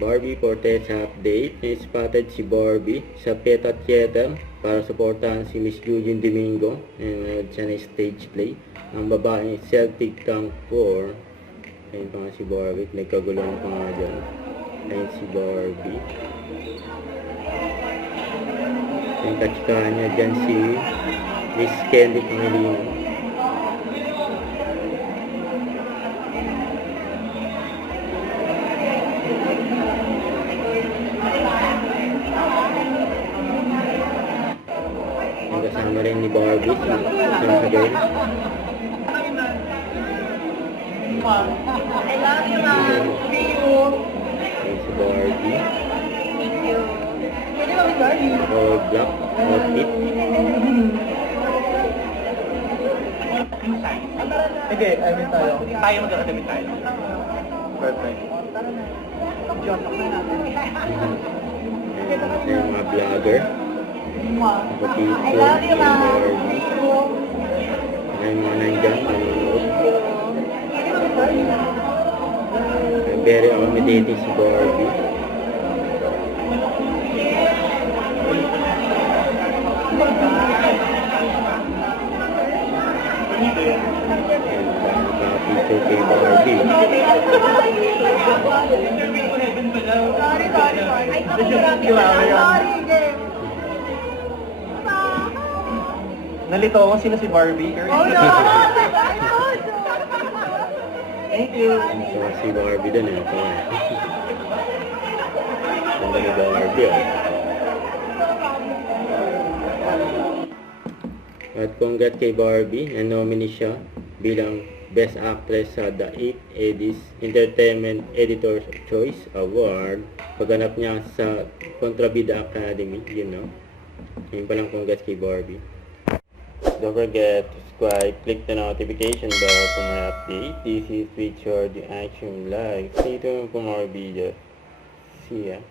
Barbie Fortesa update. Spotted si Barbie sa Peta Theater para suportahan si Miss Eugene Domingo and siya na stage play. Ang babaeng Celtic Tank 4. Ayun pa nga si Barbie. Nagkagulong pa nga dyan. Ayun si Barbie. Ayun kachikahan niya dyan si Miss Candy Pangilinan. Kasama rin ni Barbie sa Sagay. I love you, ma'am. See you. Ayun si Barbie. Thank you. Pwede ba Barbie? All black outfit. Sige, I mean tayo. Tayo magkakadamit tayo. Perfect. Yung mga vlogger. I love you, ma'am. See you. Ay mga nandyan, nanonood. Pwede ba Barbie? Very accommodating si Barbie. Nakapicture kay Barbie. Sorry. Ay, sorry, Jem. Nalito ako sino si Barbie. Oh, no! Thank you. So, si Barbie dun eh. Ganda ni Barbie oh. At congrats kay Barbie, na-nominee siya bilang Best Actress sa The 8th Edis Entertainment Editor's Choice Award. Pagganap niya sa Contrabida Academy, you know. Yun palang congrats kay Barbie. Don't forget to subscribe, click the notification bell for my update. This is Richard, the Action Live. Stay tuned for more videos. See ya.